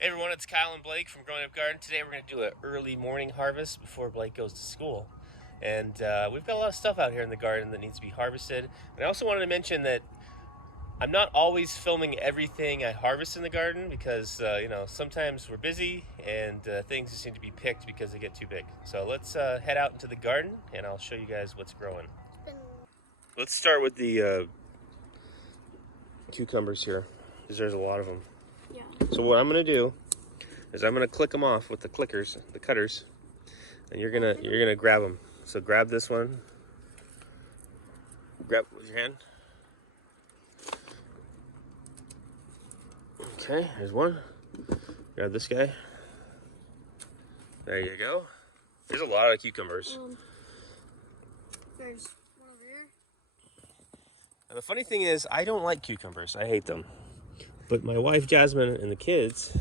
Hey everyone, it's Kyle and Blake from Growing Up Garden. Today we're going to do an early morning harvest before Blake goes to school. And we've got a lot of stuff out here in the garden that needs to be harvested. And I also wanted to mention that I'm not always filming everything I harvest in the garden because, sometimes we're busy and things just need to be picked because they get too big. So let's head out into the garden and I'll show you guys what's growing. Let's start with the cucumbers here because there's a lot of them. Yeah. So what I'm going to do is I'm going to click them off with the clickers, the cutters, and you're gonna grab them. So grab this one. Grab with your hand. Okay, there's one. Grab this guy. There you go. There's a lot of cucumbers. There's one over here. And the funny thing is, I don't like cucumbers. I hate them. But my wife Jasmine and the kids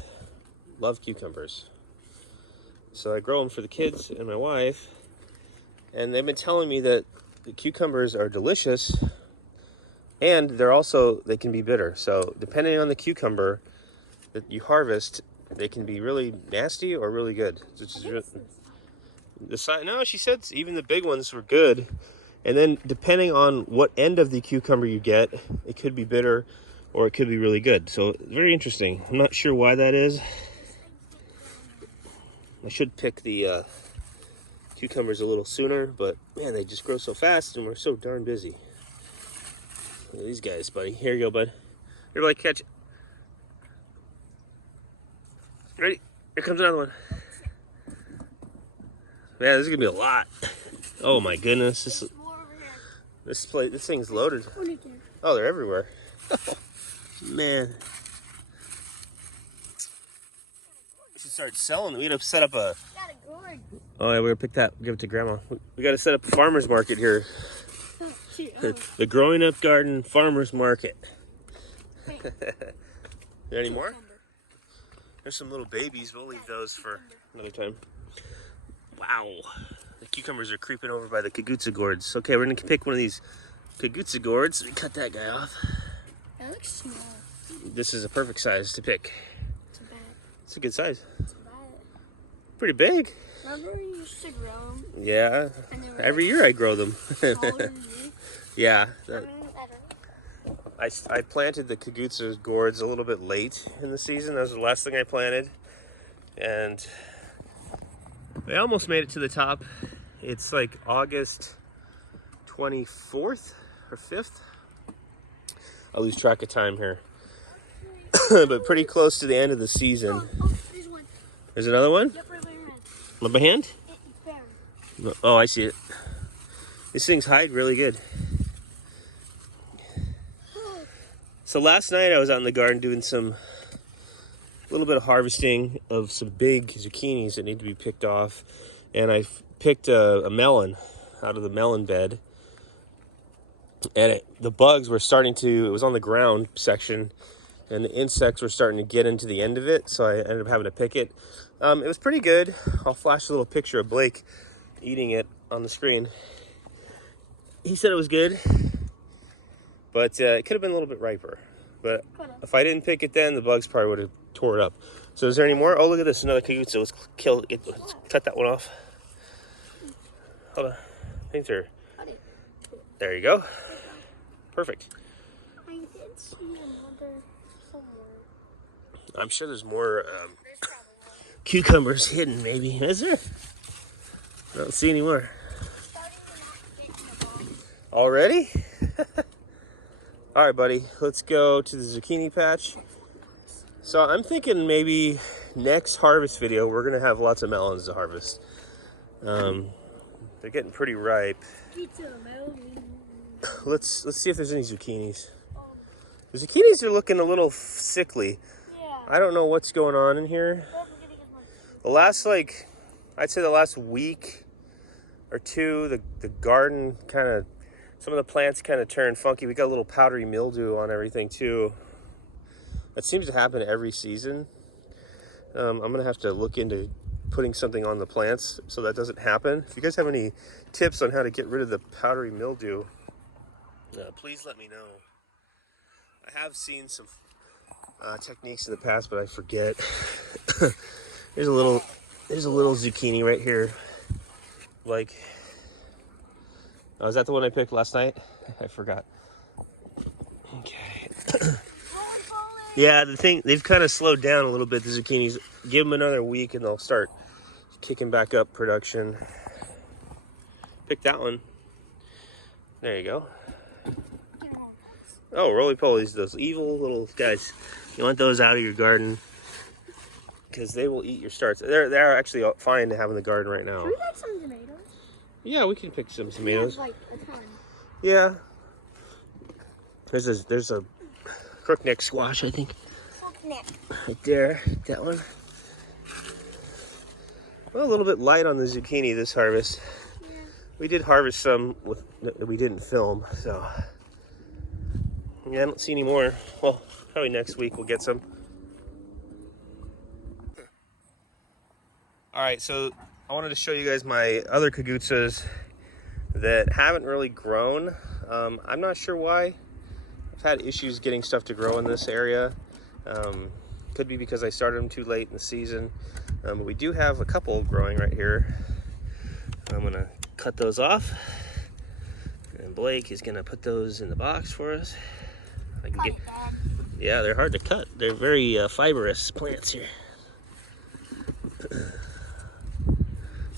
love cucumbers. So I grow them for the kids and my wife. And they've been telling me that the cucumbers are delicious and they can be bitter. So depending on the cucumber that you harvest, they can be really nasty or really good. No, she said even the big ones were good. And then depending on what end of the cucumber you get, it could be bitter or it could be really good. So very interesting. I'm not sure why that is. I should pick the cucumbers a little sooner, but man, they just grow so fast and we're so darn busy. Look at these guys, buddy. Here you go, bud. Here, Blake, catch it. Ready? Here comes another one. Man, this is gonna be a lot. Oh my goodness, this thing's loaded. Oh, they're everywhere. Man, we should start selling. We gotta set up a. Oh yeah, we're gonna pick that. Give it to Grandma. We gotta set up a farmer's market here. The Growing Up Garden Farmer's Market. There any more? There's some little babies. We'll leave those for another time. Wow. The cucumbers are creeping over by the kagutsa gourds. Okay, we're going to pick one of these kagutsa gourds. We cut that guy off. That looks small. This is a perfect size to pick. It's a good size. It's pretty big. Remember you used to grow them? Yeah. Every year I grow them. Yeah. I planted the kagutsa gourds a little bit late in the season. That was the last thing I planted. And they almost made it to the top. It's like August 24th or 5th. I lose track of time here. But pretty close to the end of the season. Oh, there's one. There's another one? Yep, right by your hand. On my hand? It's Oh, I see it. These things hide really good. So last night I was out in the garden doing a little bit of harvesting of some big zucchinis that need to be picked off. And I picked a melon out of the melon bed. And the bugs were it was on the ground section, and the insects were starting to get into the end of it. So I ended up having to pick it. It was pretty good. I'll flash a little picture of Blake eating it on the screen. He said it was good. But it could have been a little bit riper. But if I didn't pick it then, the bugs probably would have tore it up. So is there any more? Oh, look at this. Another kagutsa. Let's cut that one off. Hold on. I think there you go. Perfect. I did see another somewhere. I'm sure there's more cucumbers hidden, maybe. Is there? I don't see any more. Already? All right, buddy, let's go to the zucchini patch. So I'm thinking maybe next harvest video, we're gonna have lots of melons to harvest. They're getting pretty ripe. Let's see if there's any zucchinis. The zucchinis are looking a little sickly. Yeah. I don't know what's going on in here. I'd say the last week or two, the garden some of the plants kind of turn funky. We got a little powdery mildew on everything too. That seems to happen every season. I'm gonna have to look into putting something on the plants so that doesn't happen. If you guys have any tips on how to get rid of the powdery mildew, please let me know. I have seen some techniques in the past, but I forget. There's a little zucchini right here. Like, oh, is that the one I picked last night? I forgot. Okay. Yeah, they've kind of slowed down a little bit, the zucchinis. Give them another week and they'll start kicking back up production. Pick that one. There you go. Oh, roly-polies, those evil little guys. You want those out of your garden because they will eat your starts. They're actually fine to have in the garden right now. Can we get some tomatoes? Yeah, we can pick some tomatoes. We have, like, a ton. Yeah. There's a crookneck squash, I think. Crookneck. Right there. That one. Well, a little bit light on the zucchini this harvest. Yeah. We did harvest some that we didn't film, so yeah, I don't see any more. Well, probably next week we'll get some. All right, so I wanted to show you guys my other kagutsus that haven't really grown. I'm not sure why. I've had issues getting stuff to grow in this area. Could be because I started them too late in the season. But we do have a couple growing right here. I'm gonna cut those off. And Blake is gonna put those in the box for us. I can get, yeah, they're hard to cut. They're very fibrous plants here.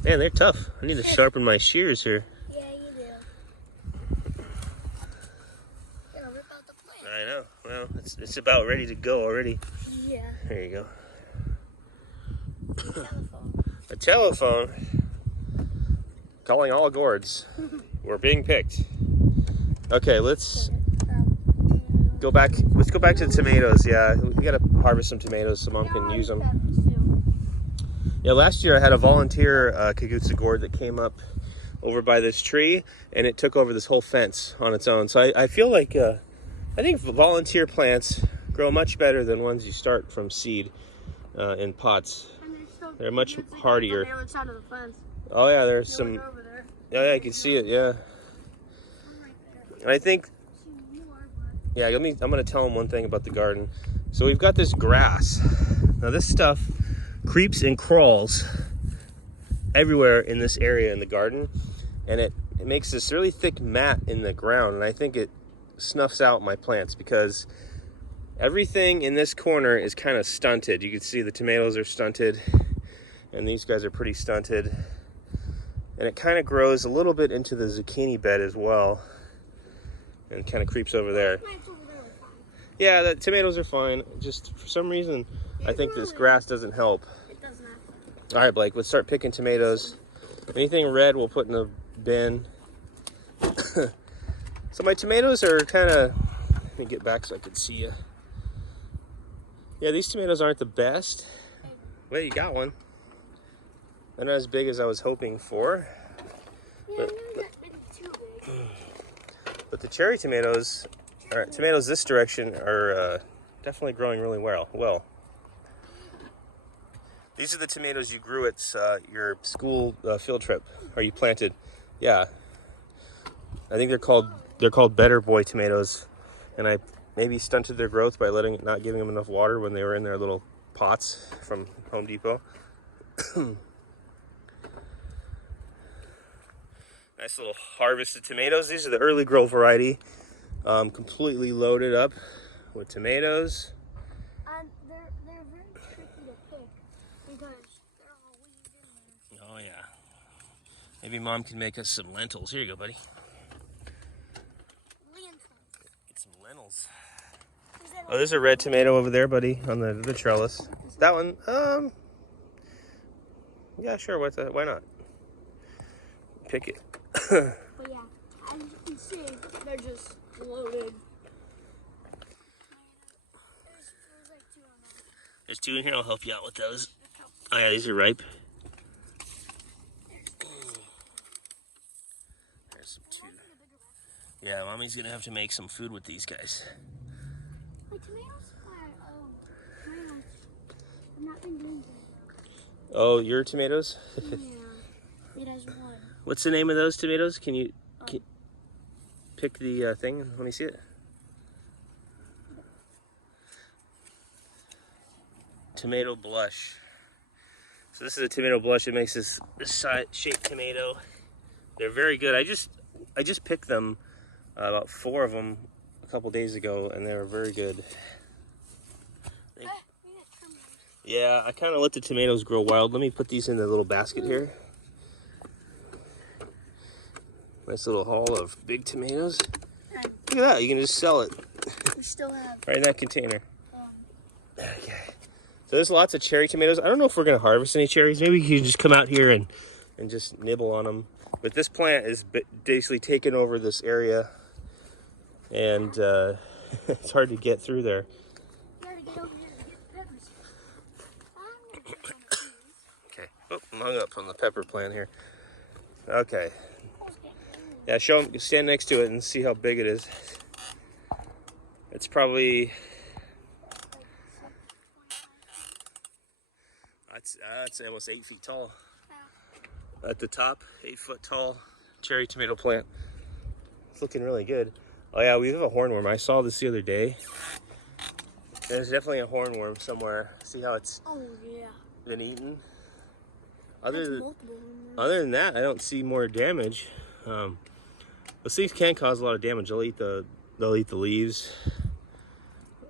Man, they're tough. I need to sharpen my shears here. Yeah, you do. Gonna rip out the plant. I know. Well, it's about ready to go already. Yeah. There you go. Telephone. A telephone. Calling all gourds. We're being picked. Okay, let's go back. Let's go back to the tomatoes. Yeah, we gotta harvest some tomatoes so Mom can use them. Yeah, last year I had a volunteer kagutsu gourd that came up over by this tree, and it took over this whole fence on its own. So I feel like I think volunteer plants grow much better than ones you start from seed in pots. They're much hardier. On the other side of the fence. Oh yeah, there's some. Over there. Yeah, I can see it. Yeah, and I think. Yeah, I'm gonna tell them one thing about the garden. So we've got this grass. Now this stuff creeps and crawls everywhere in this area in the garden, and it makes this really thick mat in the ground, and I think it snuffs out my plants because everything in this corner is kind of stunted. You can see the tomatoes are stunted, and these guys are pretty stunted, and it kind of grows a little bit into the zucchini bed as well, and kind of creeps over there. Yeah, the tomatoes are fine. Just for some reason, I think this grass doesn't help. It does not. All right, Blake, let's start picking tomatoes. Anything red we'll put in a bin. So my tomatoes are kind of, let me get back so I can see you. Yeah, these tomatoes aren't the best. Well, you got one. They're not as big as I was hoping for. Yeah, they're not too big. But the cherry tomatoes, or tomatoes this direction, are definitely growing really well. These are the tomatoes you grew at your school field trip, or you planted. Yeah, I think they're called Better Boy tomatoes, and I maybe stunted their growth by not giving them enough water when they were in their little pots from Home Depot. Nice little harvest of tomatoes. These are the early grow variety, completely loaded up with tomatoes. And they're very tricky to pick because they're all weeded in there. Oh yeah. Maybe Mom can make us some lentils. Here you go, buddy. Get some lentils. Oh, there's a red tomato over there, buddy, on the trellis. That one, yeah, sure. Why not? Pick it. But yeah, as you can see, they're just loaded. There's like 2 on there. There's 2 in here. I'll help you out with those. Oh yeah, these are ripe. There's some 2. Yeah, Mommy's gonna have to make some food with these guys. Like tomatoes tomatoes. I've not been doing that. Oh, your tomatoes? Yeah, it has 1. What's the name of those tomatoes? Can you pick the thing? Let me see it. tomato blush. So this is a tomato blush. It makes this shaped tomato. They're very good. I just picked them, about 4 of them, a couple days ago, and they were very good. Yeah, I kind of let the tomatoes grow wild. Let me put these in the little basket here. Nice little haul of big tomatoes. Look at that, you can just sell it. We still have Right in that container. Okay. So there's lots of cherry tomatoes. I don't know if we're going to harvest any cherries. Maybe you can just come out here and just nibble on them. But this plant is basically taken over this area. And it's hard to get through there. You gotta get over here to get the peppers. Okay. Oh, I'm hung up on the pepper plant here. Okay. Yeah, show them. Stand next to it and see how big it is. It's probably... That's almost 8 feet tall. At the top, 8 foot tall cherry tomato plant. It's looking really good. Oh yeah, we have a hornworm. I saw this the other day. There's definitely a hornworm somewhere. See how it's been eaten? Other than that, I don't see more damage. Those things can cause a lot of damage. They'll eat the leaves,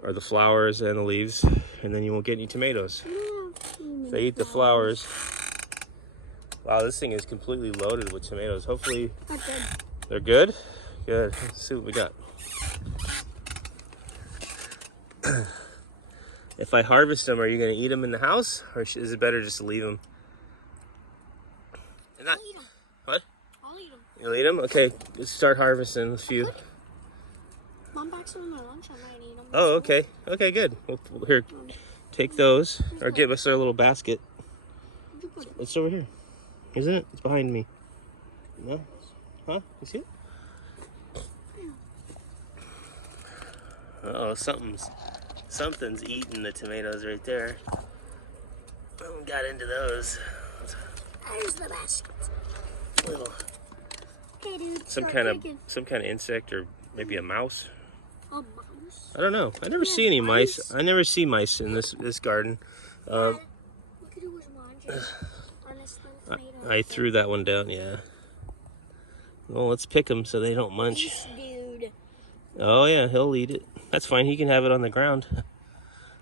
or the flowers and the leaves, and then you won't get any tomatoes. If they eat the flowers. Wow, this thing is completely loaded with tomatoes. Hopefully they're good. Good. Let's see what we got. If I harvest them, are you going to eat them in the house, or is it better just to leave them? I'll eat them. What? I'll eat them. You'll eat them? Okay, let's start harvesting a few. Mom packs them in my lunch. I might eat them. Oh, okay. Okay, good. Well, here, take those, or give us our little basket. It's over here. Isn't it? It's behind me. No? Huh? You see it? Oh, something's eating the tomatoes right there. Got into those. There's the basket. Little, Okay, dude. some kind of insect, or maybe a mouse. A mouse? I don't know. I never see any mice. I never see mice in this garden. Look at who was munching. I threw that one down. Yeah. Well, let's pick them so they don't munch. This dude. Oh yeah, he'll eat it. That's fine. He can have it on the ground, as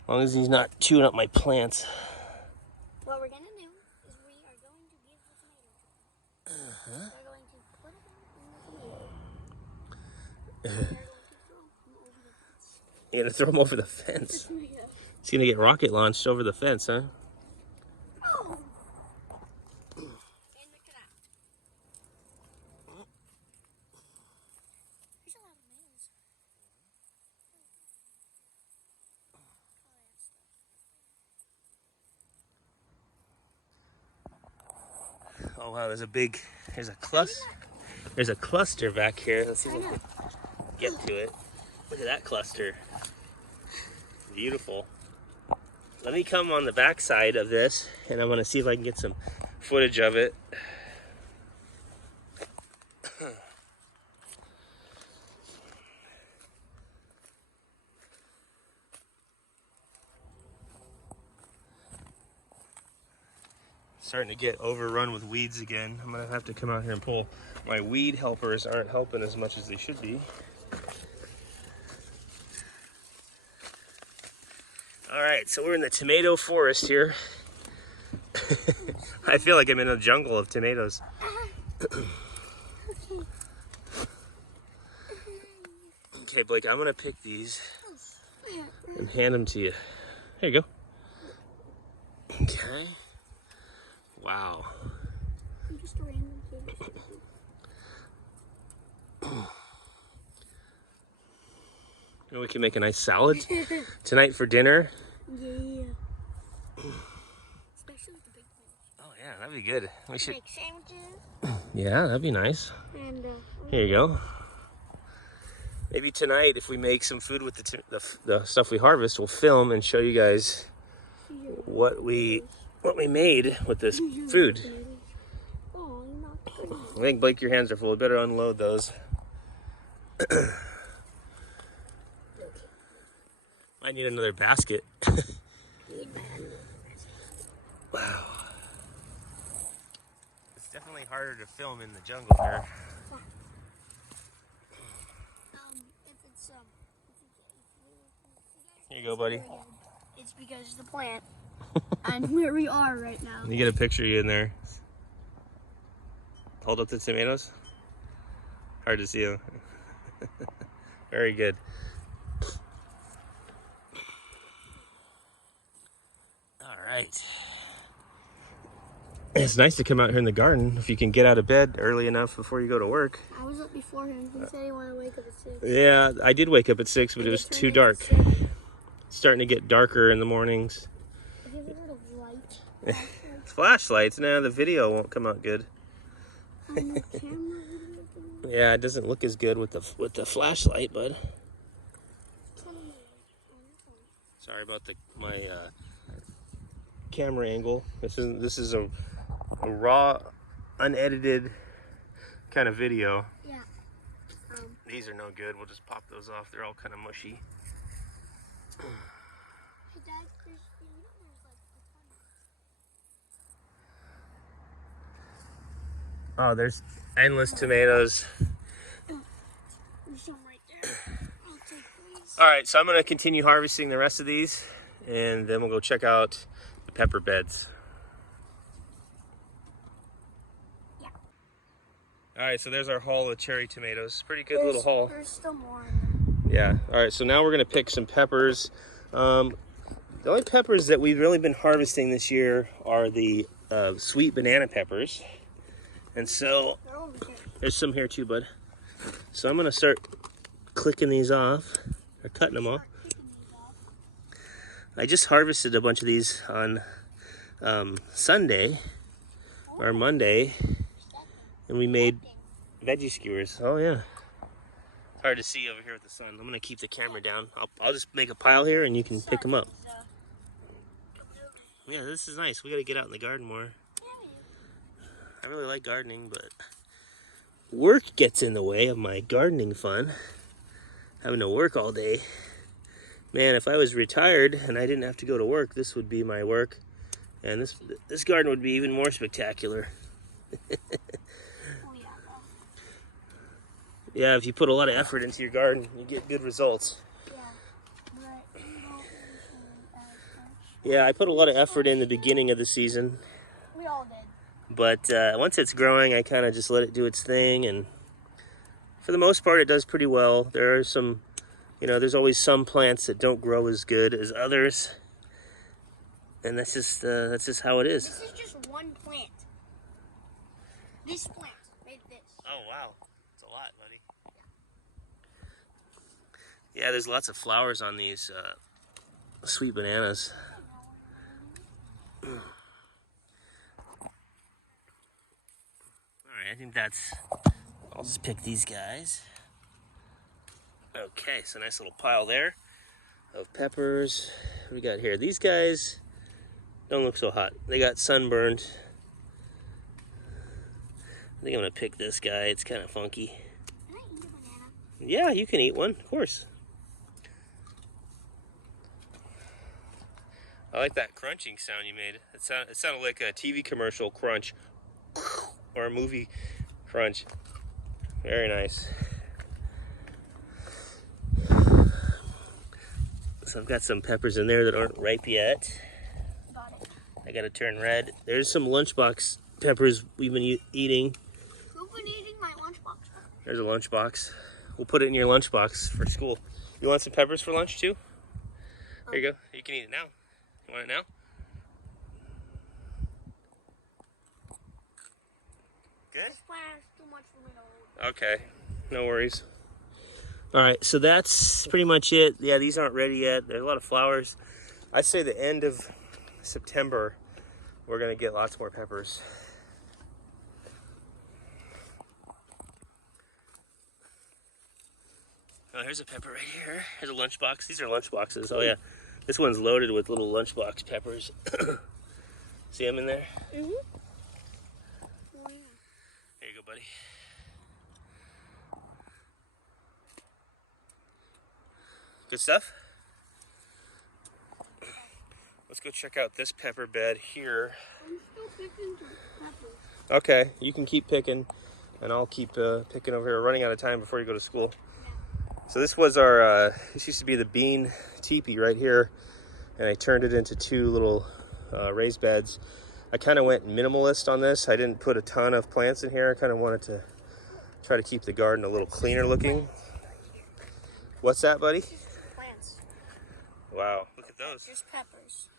long as he's not chewing up my plants. What we're gonna do is we are going to give the tomatoes. We're going to put them in the tomato. You're gonna throw them over the fence. He's gonna get rocket launched over the fence, huh? Oh. And look at that. There's a lot of tomatoes. Oh wow, there's a cluster back here. Let's see if we can get to it. Look at that cluster. Beautiful. Let me come on the back side of this, and I'm gonna see if I can get some footage of it. Starting to get overrun with weeds again. I'm gonna have to come out here and pull. My weed helpers aren't helping as much as they should be. All right, so we're in the tomato forest here. I feel like I'm in a jungle of tomatoes. Okay, Blake, I'm gonna pick these and hand them to you. There you go. Okay. Wow. I'm just a random kid. And we can make a nice salad tonight for dinner. Yeah. Especially with the big ones. Oh yeah, that'd be good. We should. Make sandwiches. Yeah, that'd be nice. And Here you go. Maybe tonight, if we make some food with the stuff we harvest, we'll film and show you guys what we made with this food. Oh, you're not good. I think, Blake, your hands are full. We better unload those. I need another basket. Need man. harder to film in the jungle here. Here you go, buddy. It's because of the plant. And where we are right now. Let me get a picture of you in there. Hold up the tomatoes. Hard to see them. Very good. All right. It's nice to come out here in the garden if you can get out of bed early enough before you go to work. I was up before him. He said he wanted to wake up at 6. Yeah, I did wake up at 6, but it was too dark. It's starting to get darker in the mornings. Give it a little light. Flashlights, nah, the video won't come out good. On the camera. Yeah, it doesn't look as good with the flashlight, bud. Sorry about my camera angle. This is a raw, unedited kind of video. Yeah. These are no good. We'll just pop those off. They're all kind of mushy. Hey, Dad, Oh, there's endless tomatoes. there's some right there. I'll take these. All right, so I'm gonna continue harvesting the rest of these, and then we'll go check out the pepper beds. Yeah. All right, so there's our haul of cherry tomatoes. Pretty good little haul. There's still more. Yeah. All right, so now we're gonna pick some peppers. The only peppers that we've really been harvesting this year are the sweet banana peppers. And so They're over here. there's some here too, bud. So I'm gonna start clicking these off, or cutting them off. I just harvested a bunch of these on Sunday or Monday, and we made veggie skewers. Oh yeah. It's hard to see over here with the sun. I'm gonna keep the camera down. I'll just make a pile here, and you can pick them up. Yeah, this is nice. We gotta get out in the garden more. I really like gardening, but work gets in the way of my gardening fun. Having to work all day. Man, if I was retired and I didn't have to go to work, this would be my work. And this garden would be even more spectacular. Yeah, if you put a lot of effort into your garden, you get good results. Yeah, I put a lot of effort in the beginning of the season. We all did. But once it's growing, I kind of just let it do its thing, and for the most part, it does pretty well. There are some, there's always some plants that don't grow as good as others, and that's just how it is. This is just one plant. This plant made this. Oh wow, it's a lot, buddy. Yeah, there's lots of flowers on these sweet bananas. I think I'll just pick these guys. Okay, so nice little pile there of peppers. What do we got here? These guys don't look so hot. They got sunburned. I think I'm gonna pick this guy. It's kind of funky. Can I eat a banana? Yeah, you can eat one, of course. I like that crunching sound you made. It sounded like a TV commercial crunch. Or a movie crunch. Very nice. So I've got some peppers in there that aren't ripe yet. Got it. I gotta turn red. There's some lunchbox peppers we've been eating. Who's been eating my lunchbox? There's a lunchbox. We'll put it in your lunchbox for school. You want some peppers for lunch too? There you go. You can eat it now. You want it now? Good? This plant has too much for me to hold. Okay, no worries. All right, so that's pretty much it. Yeah, these aren't ready yet. There's a lot of flowers. I'd say the end of September, we're gonna get lots more peppers. Oh, here's a pepper right here. Here's a lunchbox. These are lunchboxes. Oh yeah, this one's loaded with little lunchbox peppers. See them in there? Mm-hmm. There you go, buddy. Good stuff? Let's go check out this pepper bed here. I'm still picking peppers. Okay, you can keep picking, and I'll keep picking over here. We're running out of time before you go to school. So this was our, this used to be the bean teepee right here, and I turned it into 2 little raised beds. I kind of went minimalist on this. I didn't put a ton of plants in here. I kind of wanted to try to keep the garden a little cleaner looking. What's that, buddy? Plants. Wow, look at those. Just peppers.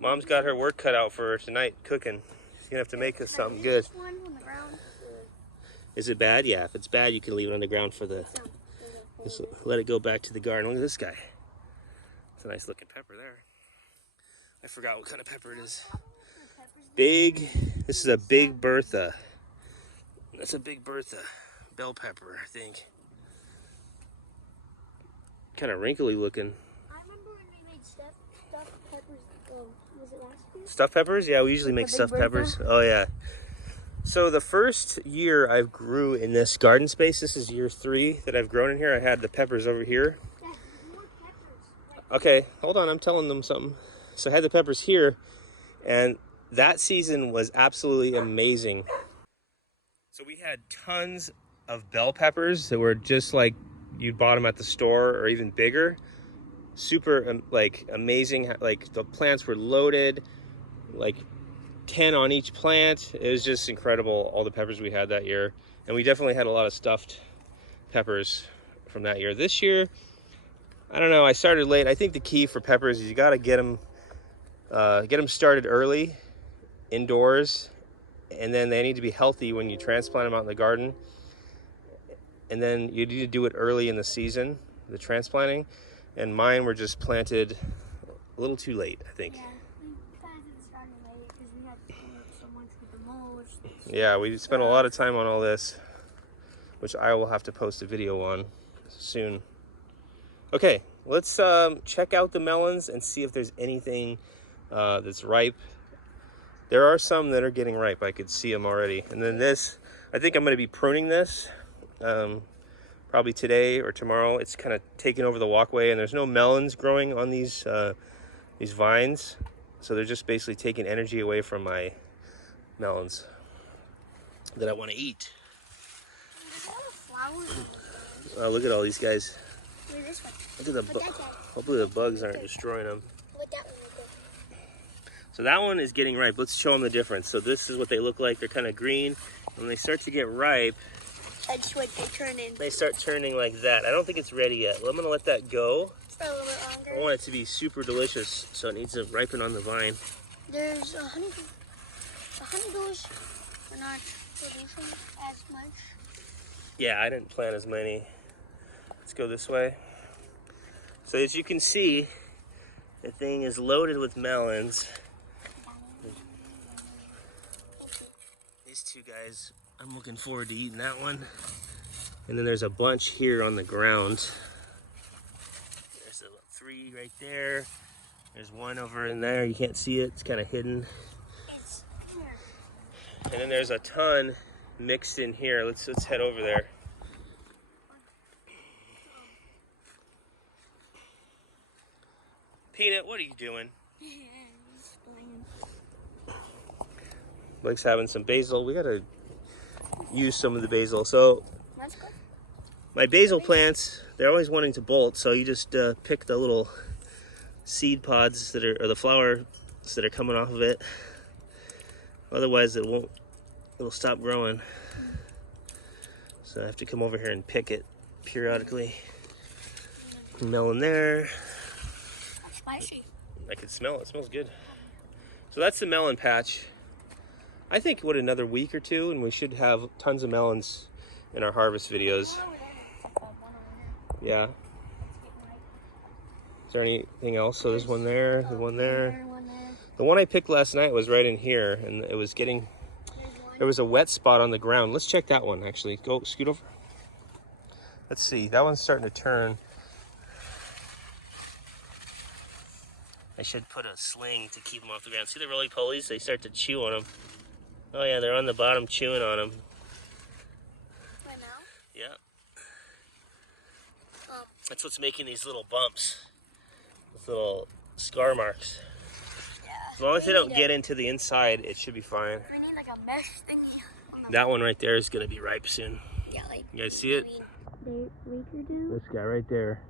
Mom's got her work cut out for her tonight cooking. She's gonna have to make us something good. This one on the ground. Is it bad? Yeah, if it's bad, you can leave it on the ground for the, just let it go back to the garden. Look at this guy. It's a nice looking pepper there. I forgot what kind of pepper it is. Big, this is a big Bertha. That's a big Bertha. Bell pepper, I think. Kind of wrinkly looking. I remember when we made stuffed peppers. Was it last year? Stuffed peppers? Yeah, we usually make stuffed peppers. Oh yeah. So the first year I grew in this garden space, this is year 3 that I've grown in here. I had the peppers over here. Yeah, more peppers. Okay, hold on, I'm telling them something. So I had the peppers here, and that season was absolutely amazing. So we had tons of bell peppers that were just like you'd bought them at the store or even bigger. Super like amazing, like the plants were loaded, like 10 on each plant. It was just incredible, all the peppers we had that year. And we definitely had a lot of stuffed peppers from that year. This year, I don't know, I started late. I think the key for peppers is you got to get them started early indoors, and then they need to be healthy when you transplant them out in the garden. And then you need to do it early in the season, the transplanting. And mine were just planted a little too late, I think. Yeah, we planted the starting late because we had so much with the mulch. Yeah, we spent a lot of time on all this, which I will have to post a video on soon. Okay, let's check out the melons and see if there's anything that's ripe. There are some that are getting ripe. I could see them already. And then this, I think I'm going to be pruning this probably today or tomorrow. It's kind of taking over the walkway, and there's no melons growing on these vines. So they're just basically taking energy away from my melons that I want to eat. There's a lot of flowers. Oh, look at all these guys. Look at this one. Look at the hopefully the bugs aren't destroying them. What that one look like? So that one is getting ripe. Let's show them the difference. So this is what they look like. They're kind of green. When they start to get ripe, That's what they turn in. they start turning like that. I don't think it's ready yet. Well, I'm gonna let that go. For a little bit longer. I want it to be super delicious, so it needs to ripen on the vine. There's a honeydews are not producing as much. Yeah, I didn't plant as many. Let's go this way. So as you can see, the thing is loaded with melons. These 2 guys, I'm looking forward to eating that one. And then there's a bunch here on the ground. There's 3 right there. There's 1 over in there. You can't see it. It's kind of hidden. It's here. And then there's a ton mixed in here. Let's head over there. Peanut, what are you doing? Blake's having some basil. We gotta use some of the basil. So That's good. my basil plants, they're always wanting to bolt. So you just pick the little seed pods that are, or the flowers that are coming off of it. Otherwise, it'll stop growing. So I have to come over here and pick it periodically. Melon there. That's spicy. I can smell it. It smells good. So that's the melon patch. I think, what, another week or 2, and we should have tons of melons in our harvest videos. Yeah. Is there anything else? So there's one there, there's one there. The one I picked last night was right in here, and it was getting, there was a wet spot on the ground. Let's check that one, actually. Go, scoot over. Let's see. That one's starting to turn. I should put a sling to keep them off the ground. See the roly-polies? They start to chew on them. Oh yeah, they're on the bottom chewing on them. Right now? Yeah. That's what's making these little bumps. These little scar marks. Yeah. As long as they don't get into the inside, it should be fine. We need like a mesh thingy. That one right there is gonna be ripe soon. Yeah, like. You guys see it? Week or two. This guy right there.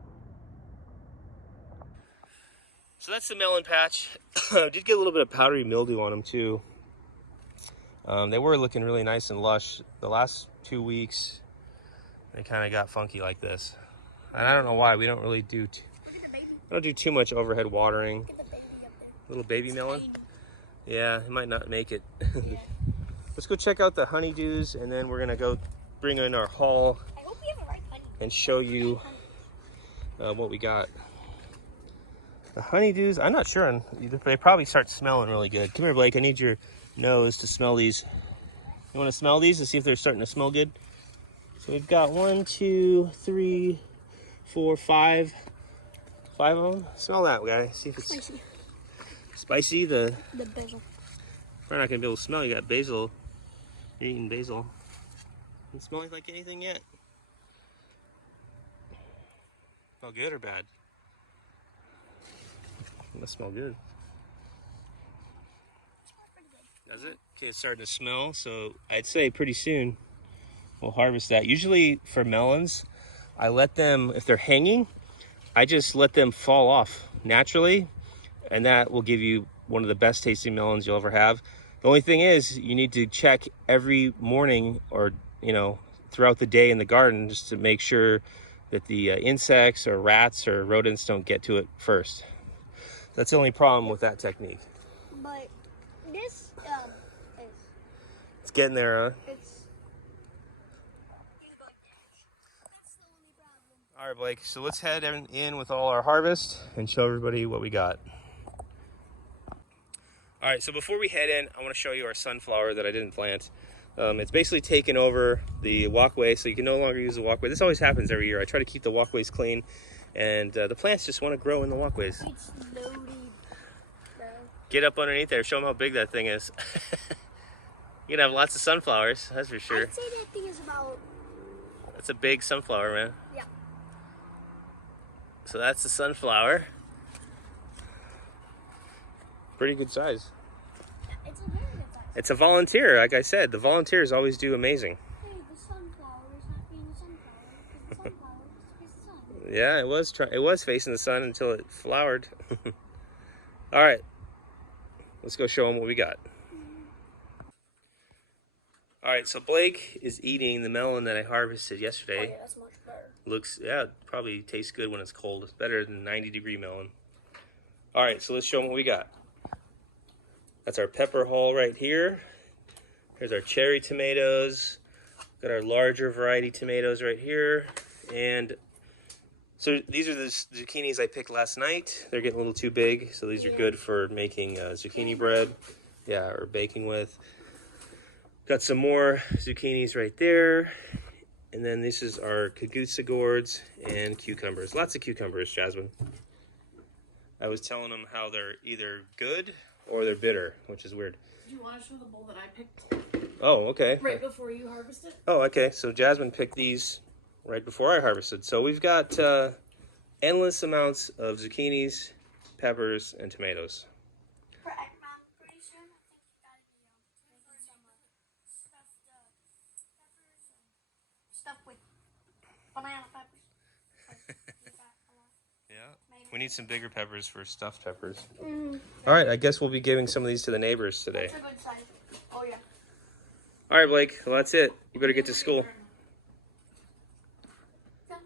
So that's the melon patch. Did get a little bit of powdery mildew on them too. They were looking really nice and lush. The last 2 weeks, they kind of got funky like this. And I don't know why. We don't really do. I don't do too much overhead watering. Look at the baby up there. Little baby melon. Tiny. Yeah, it might not make it. Yeah. Let's go check out the honeydews, and then we're gonna go bring in our haul I hope we have a ripe honey. and show you what we got. The honeydews, I'm not sure. They probably start smelling really good. Come here, Blake. I need your nose to smell these. You want to smell these to see if they're starting to smell good? So we've got 1, 2, 3, 4, 5. 5 of them. Smell that, guy. See if it's Spicy. spicy. The basil. We're not gonna be able to smell. You got basil. You're eating basil. Doesn't smell like anything yet. Smell good or bad? It must smell good. Smells pretty good. Does it? Okay, it's starting to smell, so I'd say pretty soon we'll harvest that. Usually for melons, I let them, if they're hanging, I just let them fall off naturally, and that will give you one of the best tasting melons you'll ever have. The only thing is, you need to check every morning or, throughout the day in the garden just to make sure that the insects or rats or rodents don't get to it first. That's the only problem with that technique. But this is It's getting there, huh? it's. That's the only problem. All right, Blake, so let's head in with all our harvest and show everybody what we got. All right, so before we head in, I want to show you our sunflower that I didn't plant. It's basically taken over the walkway, so you can no longer use the walkway. This always happens every year. I try to keep the walkways clean, and the plants just want to grow in the walkways. It's loaded, bro. Get up underneath there, show them how big that thing is. You're gonna have lots of sunflowers, that's for sure. I'd say that thing is about. That's a big sunflower, man. Yeah. So that's the sunflower. Pretty good size. It's a very good size. It's a volunteer, like I said. The volunteers always do amazing. Hey, the sunflower is not being a sunflower because the sunflower is the sun. Yeah, it was facing the sun until it flowered. All right, let's go show them what we got. All right, so Blake is eating the melon that I harvested Oh, yesterday. yeah, that's much better. Looks, yeah, it probably tastes good when it's cold. It's better than 90-degree melon. All right, so let's show them what we got. That's our pepper hull right here. Here's our cherry tomatoes. Got our larger variety tomatoes right here. And so these are the zucchinis I picked last night. They're getting a little too big, so these are good for making zucchini bread. Yeah, or baking with. Got some more zucchinis right there. And then this is our kagootsa gourds and cucumbers. Lots of cucumbers, Jasmine. I was telling them how they're either good or they're bitter, which is weird. Do you want to show the bowl that I picked Oh, okay. right before you harvested? Oh, okay. So Jasmine picked these right before I harvested. So we've got endless amounts of zucchinis, peppers, and tomatoes. I'm pretty soon. I think you gotta be making some stuffed peppers and stuff with banana peppers. Like, you got a lot. Yeah. Maybe. We need some bigger peppers for stuffed peppers. Mm, All right. I guess we'll be giving some of these to the neighbors today. that's a good size. Oh yeah. All right, Blake. Well, that's it. You better get to school. Yeah.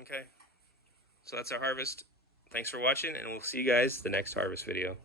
Okay. So that's our harvest. Thanks for watching, and we'll see you guys the next harvest video.